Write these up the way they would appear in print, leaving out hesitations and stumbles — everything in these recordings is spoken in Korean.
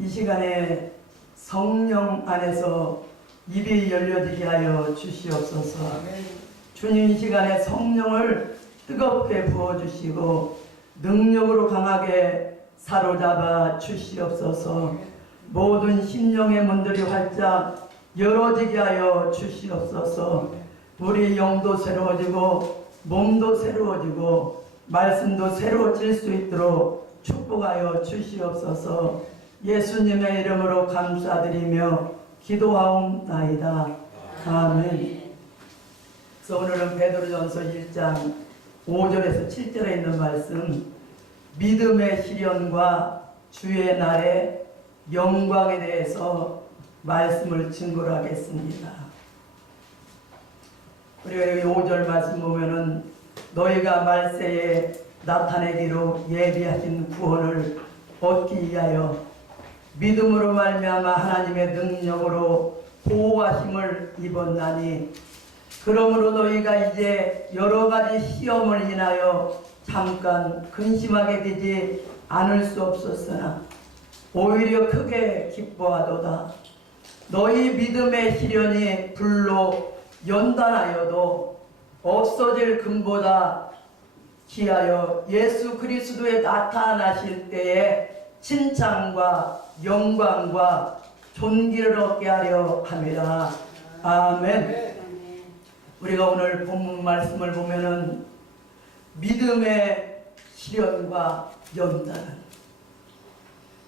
이 시간에 성령 안에서 입이 열려지게 하여 주시옵소서. 주님, 이 시간에 성령을 뜨겁게 부어주시고 능력으로 강하게 사로잡아 주시옵소서. 모든 심령의 문들이 활짝 열어지게 하여 주시옵소서. 우리 영도 새로워지고 몸도 새로워지고 말씀도 새로워질 수 있도록 축복하여 주시옵소서. 예수님의 이름으로 감사드리며 기도하옵나이다. 아멘. 그래서 오늘은 베드로전서 1장 5절에서 7절에 있는 말씀, 믿음의 시련과 주의 날의 영광에 대해서 말씀을 증거를 하겠습니다. 우리가 여기 5절 말씀 보면은 너희가 말세에 나타내기로 예비하신 구원을 얻기 위하여 믿음으로 말미암아 하나님의 능력으로 보호하심을 입었나니, 그러므로 너희가 이제 여러 가지 시험을 인하여 잠깐 근심하게 되지 않을 수 없었으나 오히려 크게 기뻐하도다. 너희 믿음의 시련이 불로 연단하여도 없어질 금보다 귀하여 예수 그리스도에 나타나실 때에 칭찬과 영광과 존귀를 얻게 하려 함이라. 아멘. 우리가 오늘 본문 말씀을 보면은 믿음의 시련과 연단은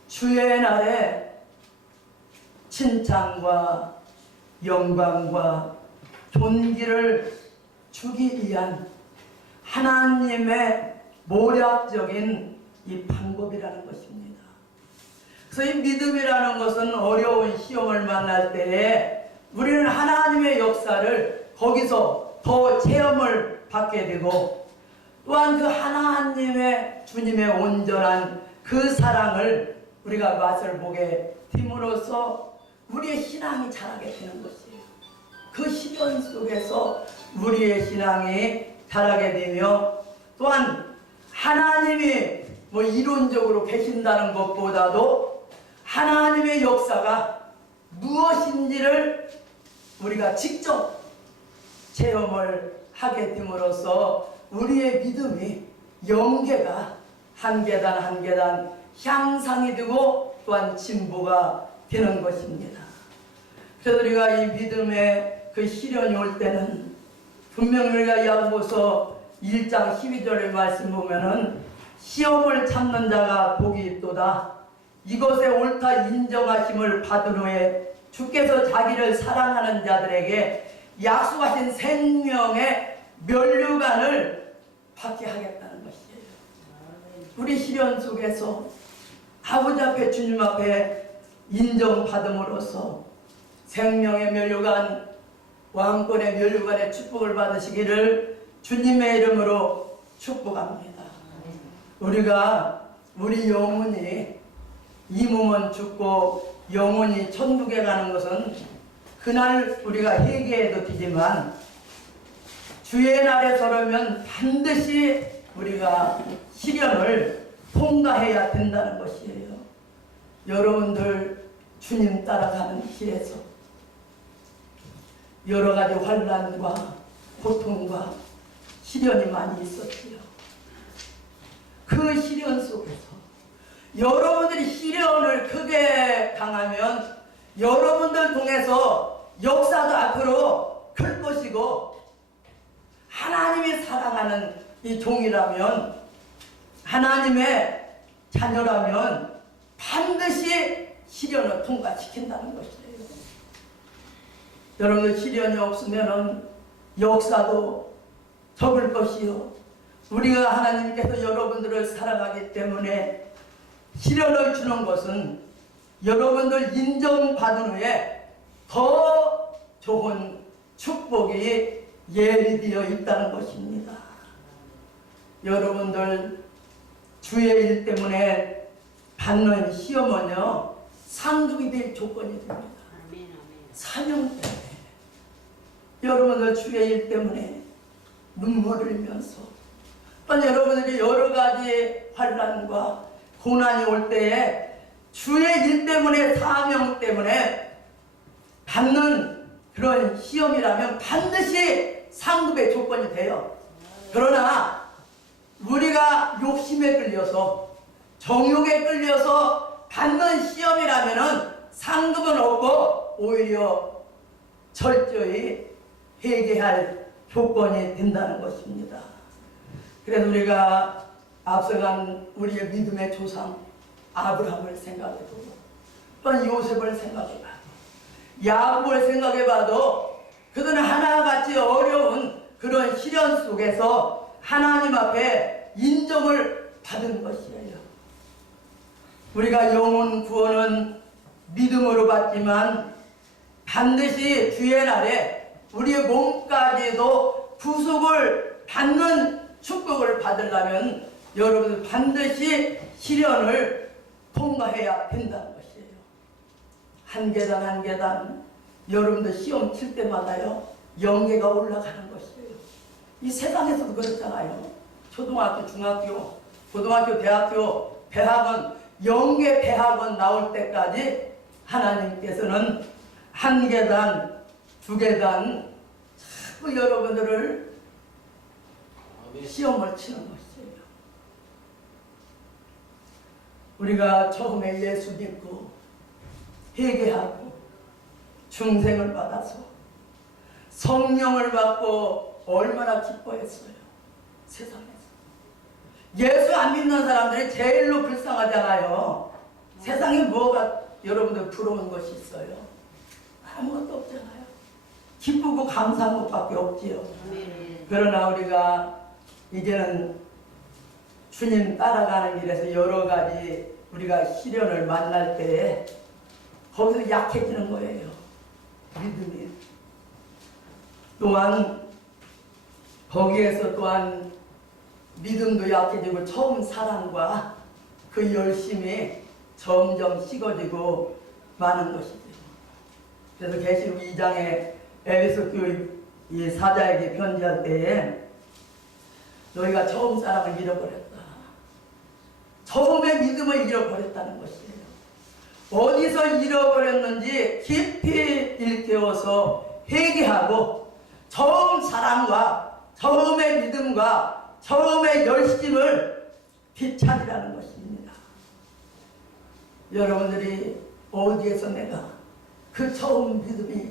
주의 날에 칭찬과 영광과 존귀를 주기 위한 하나님의 모략적인 이 방법이라는 것입니다. 그래서 이 믿음이라는 것은 어려운 시험을 만날 때에 우리는 하나님의 역사를 거기서 더 체험을 받게 되고, 또한 그 하나님의 주님의 온전한 그 사랑을 우리가 맛을 보게 됨으로써 우리의 신앙이 자라게 되는 것이에요. 그 시련 속에서 우리의 신앙이 자라게 되며, 또한 하나님이 뭐 이론적으로 계신다는 것보다도 하나님의 역사가 무엇인지를 우리가 직접 체험을 하게 됨으로써 우리의 믿음이 영계가 한 계단 한 계단 향상이 되고 또한 진보가 되는 것입니다. 그래서 우리가 이 믿음의 그 시련이 올 때는 분명히 우리가 야고보서 1장 12절의 말씀 보면은 시험을 참는 자가 복이 있도다. 이것에 옳다 인정하심을 받은 후에 주께서 자기를 사랑하는 자들에게 약속하신 생명의 면류관을 받게 하겠다는 것이에요. 우리 시련 속에서 아버지 앞에 주님 앞에 인정받음으로써 생명의 면류관, 왕권의 면류관의 축복을 받으시기를 주님의 이름으로 축복합니다. 우리 영혼이 이 몸은 죽고 영혼이 천국에 가는 것은 그날 우리가 회개해도 되지만 주의 날에 서려면 반드시 우리가 시련을 통과해야 된다는 것이에요. 여러분들 주님 따라가는 길에서 여러 가지 환난과 고통과 시련이 많이 있었지요. 그 시련 속에서 여러분들이 시련을 크게 당하면 여러분들 통해서 역사도 앞으로 클 것이고, 하나님이 사랑하는 이 종이라면, 하나님의 자녀라면 반드시 시련을 통과시킨다는 것이에요. 여러분들 시련이 없으면 역사도 적을 것이요, 우리가 하나님께서 여러분들을 사랑하기 때문에 시련을 주는 것은 여러분들 인정받은 후에 더 좋은 축복이 예비되어 있다는 것입니다. 여러분들 주의 일 때문에 받는 시험은요, 상급이 될 조건이 됩니다. 사명 때문에 여러분들 주의 일 때문에 눈물을 흘리면서, 또 여러분들이 여러 가지 환난과 고난이 올 때에 주의 일 때문에 사명 때문에 받는 그런 시험이라면 반드시 상급의 조건이 돼요. 그러나 우리가 욕심에 끌려서 정욕에 끌려서 받는 시험이라면 상급은 없고 오히려 철저히 회개할 조건이 된다는 것입니다. 그래서 우리가 앞서간 우리의 믿음의 조상 아브라함을 생각해보고 또한 요셉을 생각해봐도 야곱을 생각해봐도 그들은 하나같이 어려운 그런 시련 속에서 하나님 앞에 인정을 받은 것이에요. 우리가 영혼 구원은 믿음으로 받지만 반드시 주의 날에 우리의 몸까지도 구속을 받는 축복을 받으려면 여러분 반드시 시련을 통과해야 된다는 것이에요. 한 계단 한 계단 여러분들 시험 칠 때마다요 영계가 올라가는 것이에요. 이 세상에서도 그렇잖아요. 초등학교, 중학교, 고등학교, 대학교, 대학원, 영계 대학원 나올 때까지 하나님께서는 한 계단, 두 계단 자꾸 여러분들을 시험을 치는 것이에요. 우리가 처음에 예수 믿고 회개하고 중생을 받아서 성령을 받고 얼마나 기뻐했어요. 세상에서. 예수 안 믿는 사람들이 제일로 불쌍하잖아요. 세상에 뭐가 여러분들 부러운 것이 있어요? 아무것도 없잖아요. 기쁘고 감사한 것밖에 없지요. 그러나 우리가 이제는 주님 따라가는 길에서 여러 가지 우리가 시련을 만날 때 거기서 약해지는 거예요. 믿음이. 또한 거기에서 또한 믿음도 약해지고 처음 사랑과 그 열심이 점점 식어지고 많은 것이죠. 그래서 계시록 2장에 에베소 교회 이 사자에게 편지할 때에 너희가 처음 사랑을 잃어버렸다. 처음의 믿음을 잃어버렸다는 것이에요. 어디서 잃어버렸는지 깊이 일깨워서 회개하고 처음 사랑과 처음의 믿음과 처음의 열심을 되찾으라는 것입니다. 여러분들이 어디에서 내가 그 처음 믿음이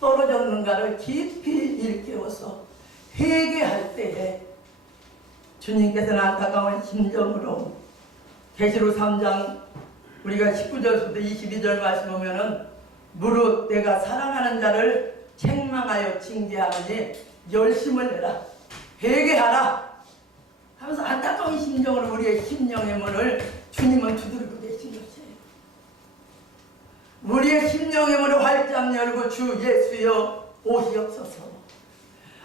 떨어졌는가를 깊이 일깨워서 회개할 때에 주님께서는 안타까운 심정으로 계시록 3장 우리가 19절부터 22절 말씀 보면은 무릇 내가 사랑하는 자를 책망하여 징계하느니 열심을 내라 회개하라 하면서 안타까운 심정으로 우리의 심령의 문을 주님은 두드리고 계신 것이에요. 우리의 심령의 문을 활짝 열고 주 예수여 오시옵소서.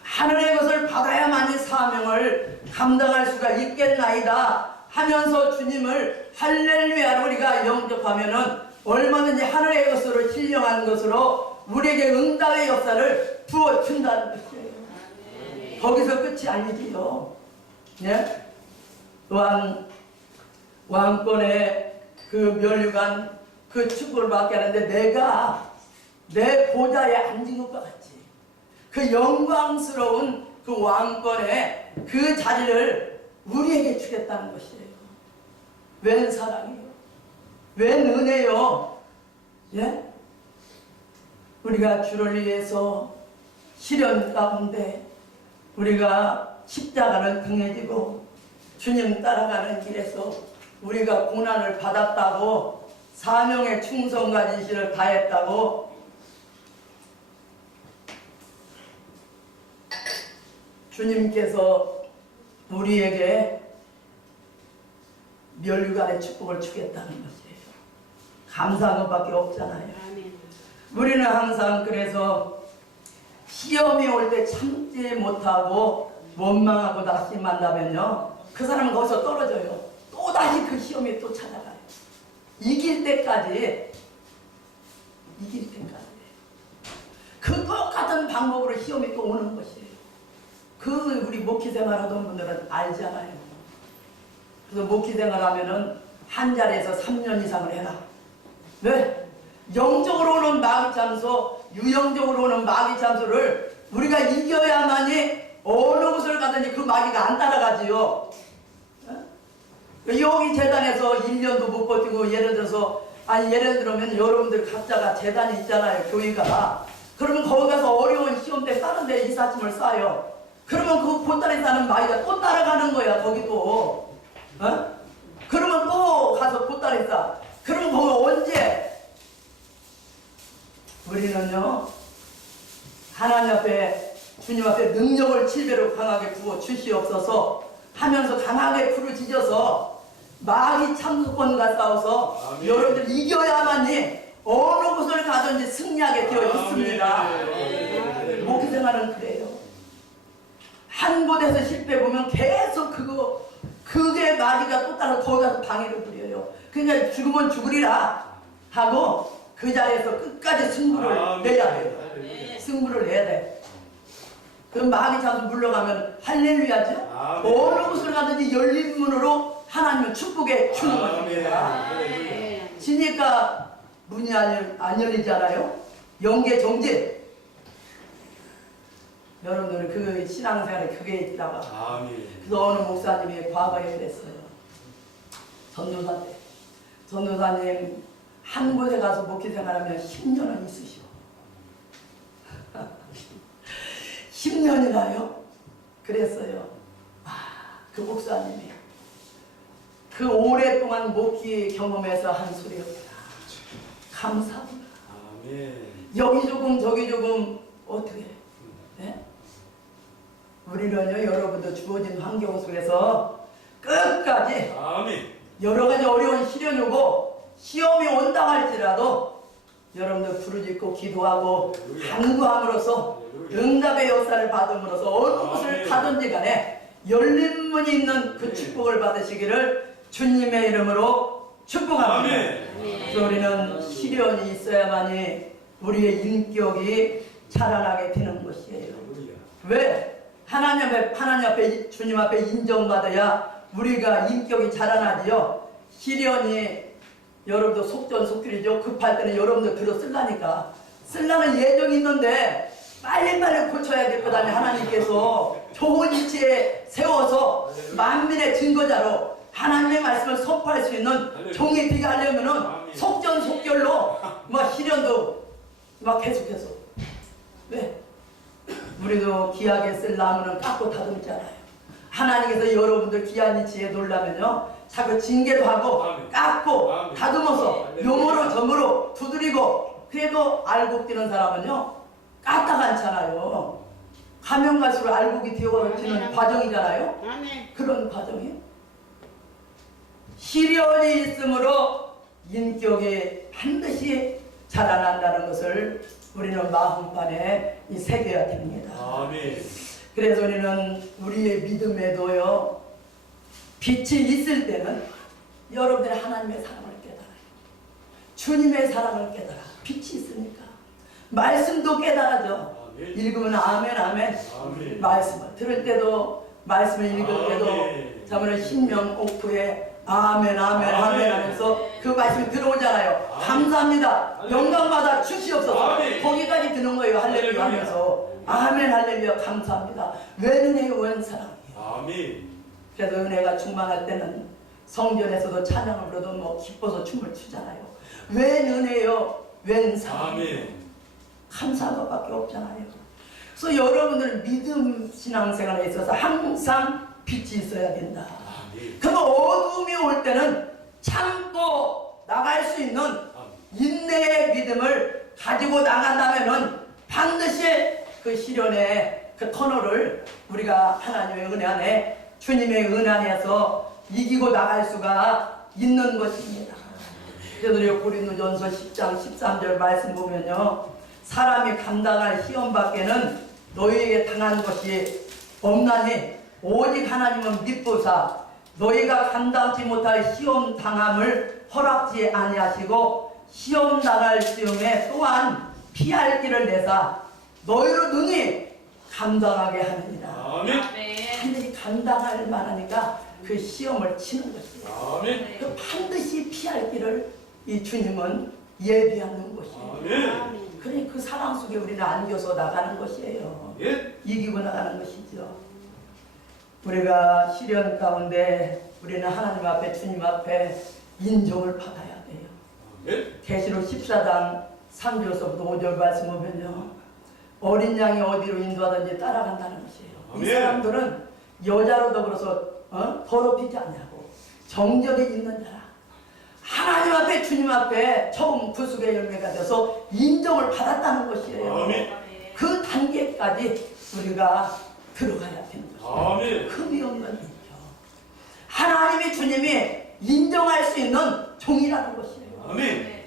하늘의 것을 받아야만이 사명을 감당할 수가 있겠나이다 하면서 주님을 할렐루야로 우리가 영접하면은 얼마든지 하늘의 것으로 신령한 것으로 우리에게 응답의 역사를 부어준다는 것이에요. 거기서 끝이 아니지요. 예? 또한 왕권의 그 멸류관 그 축복을 받게 하는데 내가 내 보좌에 앉은 것과 같이 그 영광스러운 그 왕권의 그 자리를 우리에게 주겠다는 것이에요. 웬 사랑이요? 웬 은혜요? 예? 우리가 주를 위해서 시련 가운데 우리가 십자가를 등에 지고 주님 따라가는 길에서 우리가 고난을 받았다고 사명의 충성과 진실을 다했다고 주님께서 우리에게 멸류관의 축복을 주겠다는 것이에요. 감사한 것밖에 없잖아요. 우리는 항상 그래서 시험이 올 때 참지 못하고 원망하고 낙심한다면요 그 사람은 거기서 떨어져요. 또다시 그 시험이 또 찾아가요. 이길 때까지 그 똑같은 방법으로 시험이 또 오는 것이에요. 그 우리 목회생활 하던 분들은 알잖아요. 그래서 목회생활 하면은 한 자리에서 3년 이상을 해라. 왜? 영적으로 오는 마귀 참소, 유영적으로 오는 마귀 참소를 우리가 이겨야만이 어느 곳을 가든지 그 마귀가 안 따라가지요. 여기 재단에서 1년도 못 버티고 예를 들면 여러분들 각자가 재단이 있잖아요. 교회가. 그러면 거기 가서 어려운 시험 때 다른데 이삿짐을 싸요. 그러면 그 보따리 싸는 마귀가 또 따라가는 거야. 거기도. 그러면 또 가서 보따리 싸. 그러면 거기 언제? 우리는요 하나님 앞에 주님 앞에 능력을 7배로 강하게 부어 주시옵소서 하면서 강하게 부르짖어서 마귀 참수권과 싸워서 여러분들 이겨야만이 어느 곳을 가든지 승리하게 되어 있습니다. 목회생활은 그래요. 한 곳에서 실패 보면 계속 그게 마귀가 또 따라 거기 가서 방해를 부려요. 그러니까 죽으면 죽으리라 하고 그 자리에서 끝까지 승부를 내야 돼요. 승부를 내야 돼. 그럼 마귀 참수 물러가면 할렐루야죠. 어느 곳을 가든지 열린 문으로 하나님은 축복해 주는 것입니다. 지니까 문이 안 열리잖아요. 영계 정지. 여러분들은 그 신앙생활에 그게 있다가 그래서 어느 목사님이 과거에 그랬어요. 전도사 때. 전도사님 한 곳에 가서 목회생활하면 10년은 있으시오. 10년이나요? 그랬어요. 그 목사님이 그 오랫동안 목회 경험에서 한 소리였구나. 감사합니다. 여기 조금 저기 조금 어떻게 네? 우리는요 여러분도 주어진 환경 속에서 끝까지 여러 가지 어려운 시련이 오고 시험이 온다 할지라도 여러분들 부르짖고 기도하고 간구함으로써 응답의 역사를 받음으로써 어느 곳을 가든지 간에 열린 문이 있는 그 축복을 받으시기를 주님의 이름으로 축복합니다. 그래서 우리는 시련이 있어야만이 우리의 인격이 자라나게 되는 것이에요. 왜? 하나님 앞에 주님 앞에 인정받아야 우리가 인격이 자라나지요. 시련이 여러분도 속전속결이죠. 급할 때는 여러분들 들어 쓰려니까 쓰려는 예정이 있는데 빨리빨리 고쳐야 될 거다니 하나님께서 좋은 위치에 세워서 만민의 증거자로 하나님의 말씀을 선포할 수 있는 종이 되게 하려면은 속전속결로 시련도 계속해서 왜? 우리도 귀하게 쓸 나무는 깎고 다듬잖아요. 하나님께서 여러분들 귀한 위치에 놓으려면요 자꾸 징계도 하고 깎고 다듬어서 요모로 저모로 두드리고 그래도 알곡 되는 사람은요 까딱 않잖아요. 가면 갈수록 알곡이 되어지는 과정이잖아요. 그런 과정이 시련이 있으므로 인격이 반드시 자라난다는 것을 우리는 마음판에 새겨야 됩니다. 그래서 우리는 우리의 믿음에도요 빛이 있을 때는 여러분들이 하나님의 사랑을 깨달아요. 주님의 사랑을 깨달아. 빛이 있으니까 말씀도 깨달아져. 읽으면 아멘 아멘. 말씀을 들을 때도 말씀을 읽을 때도 자문은 신명 옥토에 아멘 아멘 아멘 하면서 그 말씀이 들어오잖아요. 감사합니다. 영광받아 주시옵소서. 거기까지 드는 거예요. 할렐루야 하면서 아멘 할렐루야 감사합니다. 웬 은혜요 웬 사랑이에요. 그래서 은혜가 충만할 때는 성전에서도 찬양을 불러도 기뻐서 춤을 추잖아요. 웬 은혜요 웬 사랑이에요. 감사한 것밖에 없잖아요. 그래서 여러분들 믿음 신앙생활에 있어서 항상 빛이 있어야 된다. 그럼 어둠이 올 때는 참고 나갈 수 있는 인내의 믿음을 가지고 나간다면은 반드시 그 시련의 그 터널을 우리가 하나님의 은혜 안에 주님의 은혜 안에서 이기고 나갈 수가 있는 것입니다. 그래서 우리 고린도전서 10장 13절 말씀 보면요 사람이 감당할 시험 밖에는 너희에게 당한 것이 없나니 오직 하나님은 미쁘사 너희가 감당치 못할 시험 당함을 허락지 아니하시고 시험 당할 시험에 또한 피할 길을 내사 너희로 능히 감당하게 하느니라. 반드시 감당할 만하니까 그 시험을 치는 것이에요. 그 반드시 피할 길을 이 주님은 예비하는 것이에요. 아멘. 그러니 그 사랑 속에 우리는 안겨서 나가는 것이에요. 예. 이기고 나가는 것이죠. 우리가 시련 가운데 우리는 하나님 앞에 주님 앞에 인정을 받아야 돼요. 아멘. 계시록 14장 3절서부터 5절 말씀 보면요, 어린 양이 어디로 인도하든지 따라간다는 것이에요. 아멘. 이 사람들은 여자로 더불어서 더럽히지 않냐고 정절이 있는 자라, 하나님 앞에 주님 앞에 처음 구속의 열매가 돼서 인정을 받았다는 것이에요. 아멘. 그 단계까지 우리가 들어가야 되는 것이에요. 아멘. 흠이 없는 인정. 하나님이 주님이 인정할 수 있는 종이라는 것이에요. 아멘.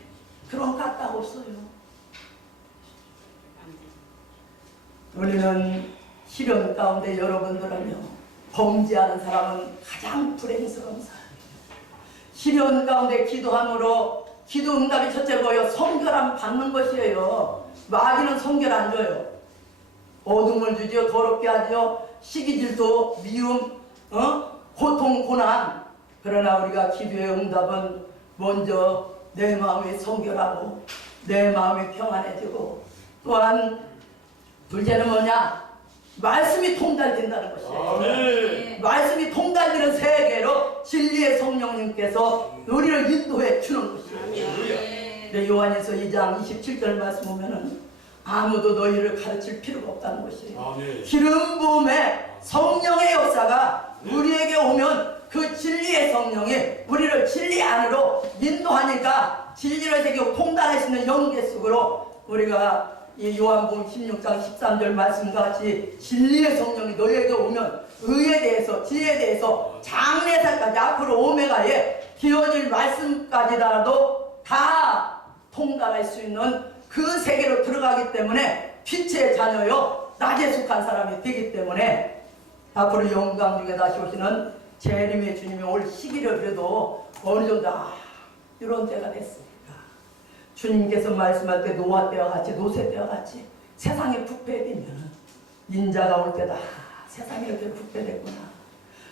그런 까딱 없어요. 우리는 시련 가운데 여러분들은요, 범죄하는 사람은 가장 불행스러운 사람이에요. 시련 가운데 기도함으로 기도 응답이 첫째 보여 성결함 받는 것이에요. 마귀는 성결 안 줘요. 어둠을 주지요, 더럽게 하지요, 시기질도, 미움, 고통, 고난. 그러나 우리가 기도의 응답은 먼저 내 마음이 성결하고 내 마음이 평안해지고, 또한 둘째는 뭐냐? 말씀이 통달된다는 것이에요. 아멘. 말씀이 통달되는 세계로 진리의 성령님께서 우리를 인도해 주는 것이에요. 근데 요한에서 2장 27절 말씀 보면은 아무도 너희를 가르칠 필요가 없다는 것이에요. 아멘. 기름 부음의 성령의 역사가 우리에게 오면 그 진리의 성령이 우리를 진리 안으로 인도하니까 진리를 새기고 통달할 수 있는 영계 속으로 우리가 이 요한복음 16장 13절 말씀과 같이 진리의 성령이 너희에게 오면 의에 대해서, 지혜에 대해서, 장래사까지 앞으로 오메가에 기어질 말씀까지라도 다 통달할 수 있는 그 세계로 들어가기 때문에 빛의 자녀요, 낮에 속한 사람이 되기 때문에 앞으로 영광 중에 다시 오시는 재림의 주님이 올 시기를 그래도 어느 정도 이런 때가 됐습니다. 주님께서 말씀할 때 노아 때와 같이, 노새 때와 같이 세상에 부패되면 인자가 올 때다, 세상이 이렇게 부패됐구나,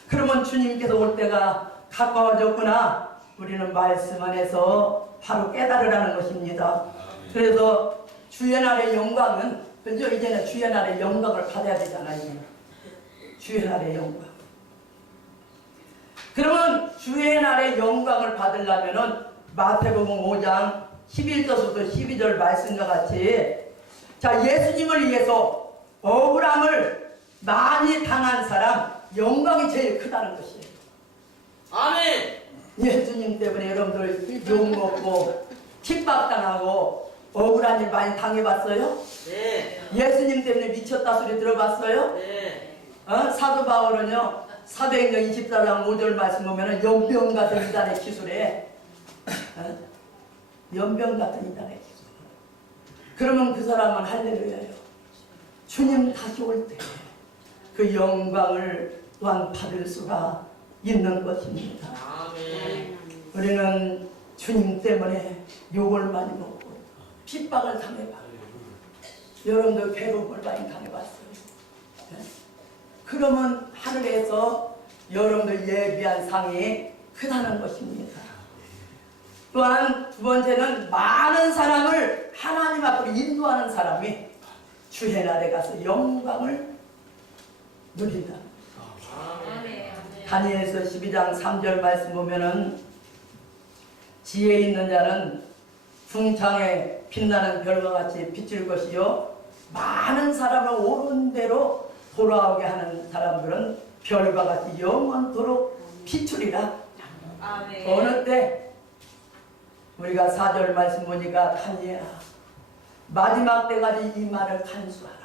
그러면 주님께서 올 때가 가까워졌구나, 우리는 말씀 안에서 바로 깨달으라는 것입니다. 그래서 주의 날의 영광은, 그죠? 이제는 주의 날의 영광을 받아야 되잖아요. 주의 날의 영광. 그러면 주의 날의 영광을 받으려면은 마태복음 5장 11절부터 12절 말씀과 같이, 자, 예수님을 위해서 억울함을 많이 당한 사람 영광이 제일 크다는 것이에요. 아멘. 예수님 때문에 여러분들 욕먹고 핍박당하고 억울한 일 많이 당해봤어요? 네. 예수님 때문에 미쳤다 소리 들어봤어요? 네. 사도 바울은요, 사도행전 24장 5절 말씀 보면은 연병 같은 이단의 기술에, 연병 같은 이단의 기술. 그러면 그 사람은 할렐루야예요. 주님 다시 올 때 그 영광을 또한 받을 수가 있는 것입니다. 아멘. 우리는 주님 때문에 욕을 많이 먹고 핍박을 당해봤고, 여러분들 괴로움을 많이 당해봤어요. 네? 그러면 하늘에서 여러분들 예비한 상이 크다는 것입니다. 또한 두 번째는 많은 사람을 하나님 앞으로 인도하는 사람이 주의 날에 가서 영광을 누린다. 아멘. 다니엘서 12장 3절 말씀 보면은 지혜 있는 자는 궁창에 빛나는 별과 같이 비칠 것이요, 많은 사람을 옳은 대로 돌아오게 하는 사람들은 별과 같이 영원토록 비추리라. 아멘. 어느 때 우리가 4절 말씀 보니까 다니엘아, 마지막 때까지 이 말을 간수하라.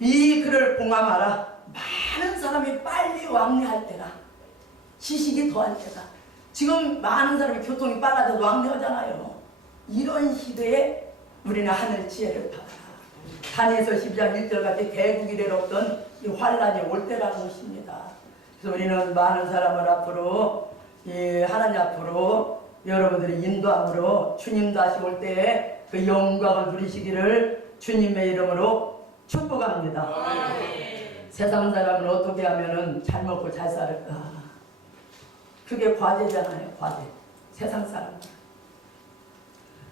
이 글을 봉함하라. 많은 사람이 빨리 왕래할 때라, 지식이 더할 때다. 지금 많은 사람이 교통이 빨라져서 왕래하잖아요. 이런 시대에 우리는 하늘 지혜를 받아라. 다니엘서 12장 1절 같이 대국 이래 없던 이 환란이 올 때라는 것입니다. 그래서 우리는 많은 사람을 앞으로, 하나님 앞으로 여러분들이 인도함으로 주님 다시 올 때에 그 영광을 누리시기를 주님의 이름으로 축복합니다. 아멘. 세상 사람은 어떻게 하면은 잘 먹고 잘 살을까? 그게 과제잖아요, 과제. 세상 사람들.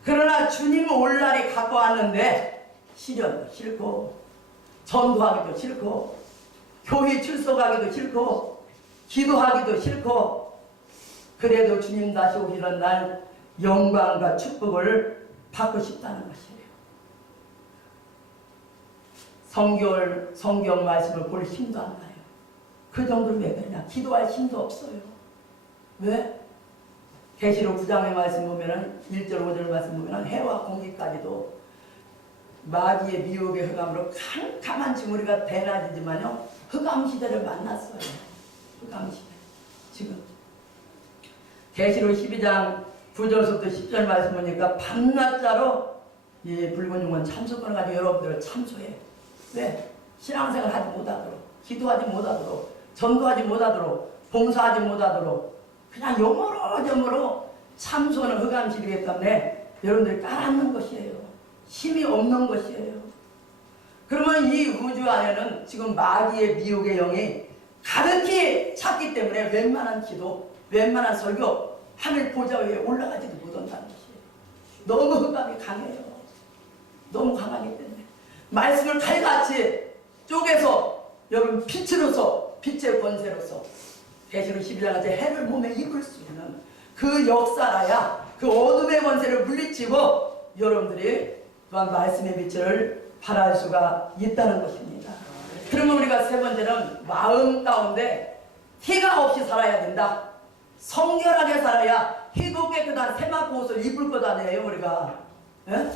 그러나 주님 올날이 갖고 왔는데 시련도 싫고 전도하기도 싫고 교회 출석하기도 싫고 기도하기도 싫고 그래도 주님 다시 오시는 날 영광과 축복을 받고 싶다는 것이에요. 성경 말씀을 볼 힘도 안 나요. 그 정도로 왜 그러냐? 기도할 힘도 없어요. 왜? 계시록 9장의 말씀 보면은 1절 5절 말씀 보면은 해와 공기까지도 마귀의 미혹의 흑암으로 캄캄한 우리가 대낮이지만요 흑암 시대를 만났어요. 흑암 시대. 지금 계시록 12장 9절부터 10절 말씀 보니까 밤낮자로 이 붉은 용은 참석권을 가지고 여러분들을 참소해. 왜? 신앙생활 하지 못하도록, 기도하지 못하도록, 전도하지 못하도록, 봉사하지 못하도록 그냥 여물어저물어 참소는 흑암시대이기 때문에 여러분들이 깔아앉는 것이에요. 힘이 없는 것이에요. 그러면 이 우주 안에는 지금 마귀의 미혹의 영이 가득히 찼기 때문에 웬만한 기도, 웬만한 설교 하늘 보좌 위에 올라가지도 못한다는 것이에요. 너무 흑암이 강해요. 너무 강하기 때문에 말씀을 칼같이 쪼개서 여러분 빛으로서 빛의 권세로서 계시록 12장같이 해를 몸에 입을 수 있는 그 역사라야 그 어둠의 권세를 물리치고 여러분들이 또한 말씀의 빛을 발할 수가 있다는 것입니다. 그러면 우리가 세 번째는 마음 가운데 티가 없이 살아야 된다. 성결하게 살아야 희고 깨끗한 세마포 옷을 입을 것 아니에요 우리가. 예?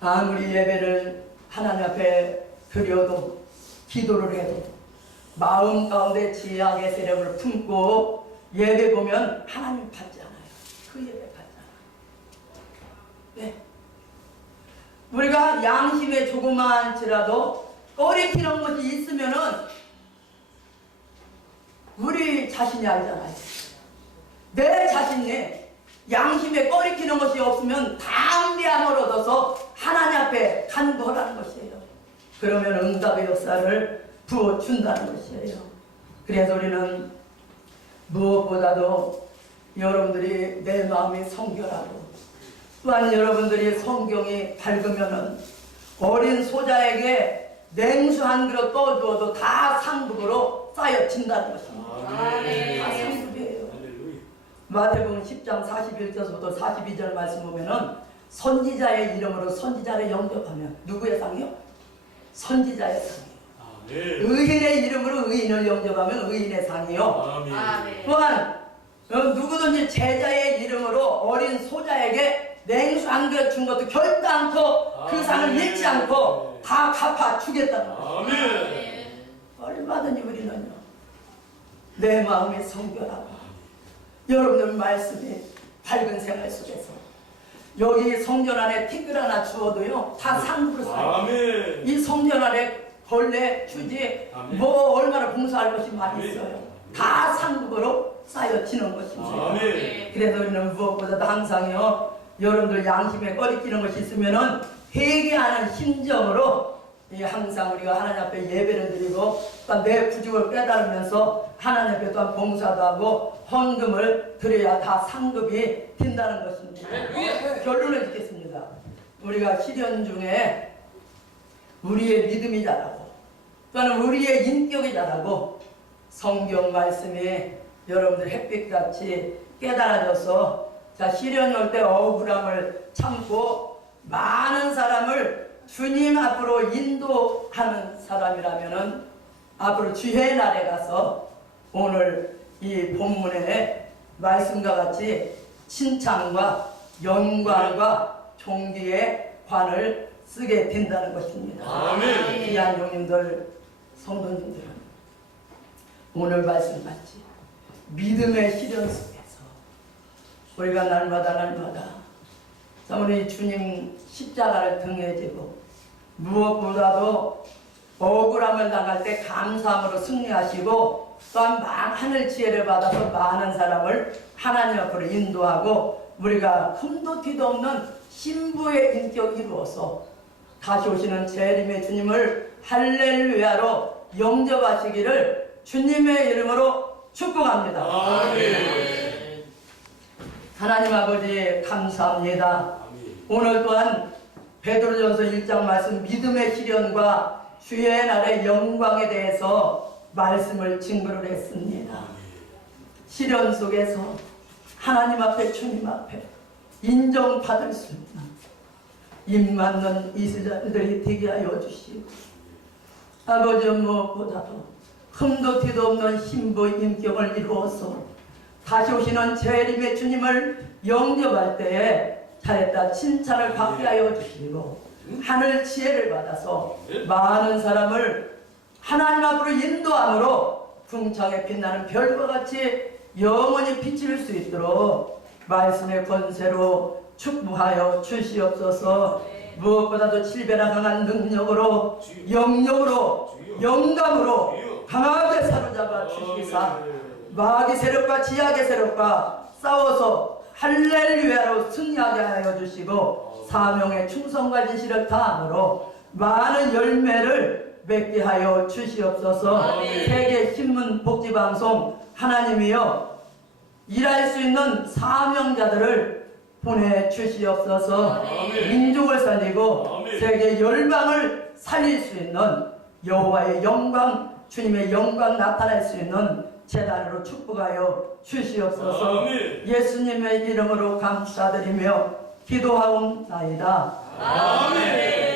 아무리 예배를 하나님 앞에 드려도 기도를 해도 마음 가운데 지혜의 세력을 품고 예배 보면 하나님 받지 않아요. 그 예배 받지 않아요. 네. 우리가 양심에 조그만치라도 꺼리키는 것이 있으면은 우리 자신이 알잖아요. 내 자신이 양심에 꺼리키는 것이 없으면 담대함을 얻어서 하나님 앞에 간구하라는 것이에요. 그러면 응답의 역사를 부어준다는 것이에요. 그래서 우리는 무엇보다도 여러분들이 내 마음이 성결하고 또한 여러분들이 성경이 밝으면은 어린 소자에게 냉수 한 그릇 떠주어도 다 상급으로 쌓여진다는 것입니다. 다 상급이에요. 마태복음 10장 41절부터 42절 말씀 보면은 선지자의 이름으로 선지자를 영접하면 누구의 상이요? 선지자의 상이요. 의인의 이름으로 의인을 영접하면 의인의 상이요. 또한 누구든지 제자의 이름으로 어린 소자에게 냉수 한 그릇 준 것도 결도 않고 그 상을 잃지 않고 다 갚아 주겠다는 거예요. 얼마든지 우리는요 내 마음이 성결하고 여러분들 말씀이 밝은 생활 속에서 여기 성전 안에 티끌 하나 주어도요 다 상급으로 살아요. 이 성전 안에 벌레, 휴지 뭐 얼마나 봉사할 것이 많이 있어요. 다 상급으로 쌓여지는 것입니다. 그래서 우리는 무엇보다도 항상요 여러분들 양심에 꺼리끼는 것이 있으면은 회개하는 심정으로 항상 우리가 하나님 앞에 예배를 드리고 또 내 부족을 깨달으면서 하나님 앞에 또한 봉사도 하고 헌금을 드려야 다 상급이 된다는 것입니다. 결론을 짓겠습니다. 우리가 시련 중에 우리의 믿음이 자라고 또는 우리의 인격이 자라고 성경 말씀이 여러분들 햇빛같이 깨달아져서 자 시련이 올 때 억울함을 참고 많은 사람을 주님 앞으로 인도하는 사람이라면은 앞으로 주의 날에 가서 오늘 이 본문의 말씀과 같이 칭찬과 영광과 존귀의 관을 쓰게 된다는 것입니다. 아멘. 귀한 형님들, 성도님들은 오늘 말씀같이 믿음의 시련 속에서 우리가 날마다 우리 주님 십자가를 등에 지고 무엇보다도 억울함을 당할 때 감사함으로 승리하시고 또한 하늘 지혜를 받아서 많은 사람을 하나님 앞으로 인도하고 우리가 흠도 티도 없는 신부의 인격을 이루어서 다시 오시는 재림의 주님을 할렐루야로 영접하시기를 주님의 이름으로 축복합니다. 아멘. 하나님 아버지 감사합니다. 오늘 또한 베드로전서 1장 말씀 믿음의 시련과 주의 날의 영광에 대해서 말씀을 증거를 했습니다. 시련 속에서 하나님 앞에 주님 앞에 인정받을 수 있는 입맞는 이스라엘들이 되게 하여 주시고 아버지 무엇보다도 흠도 티도 없는 신부 인격을 이루어서 다시 오시는 재림의 주님을 영접할 때에 잘했다 칭찬을 받게 하여 주시고 하늘 지혜를 받아서 많은 사람을 하나님 앞으로 인도함으로 궁창에 빛나는 별과 같이 영원히 비칠 수 있도록 말씀의 권세로 축복하여 주시옵소서. 무엇보다도 칠배나 강한 능력으로 영력으로 영감으로 강하게 사로잡아 주시사 마귀 세력과 지악의 세력과 싸워서 할렐루야로 승리하게 하여 주시고 사명의 충성과 진실을 다함으로 많은 열매를 맺게 하여 주시옵소서. 세계신문 복지방송 하나님이여 일할 수 있는 사명자들을 보내주시옵소서. 민족을 살리고 세계 열방을 살릴 수 있는 여호와의 영광 주님의 영광 나타낼 수 있는 제단으로 축복하여 주시옵소서. 예수님의 이름으로 감사드리며 기도하옵나이다. 아멘.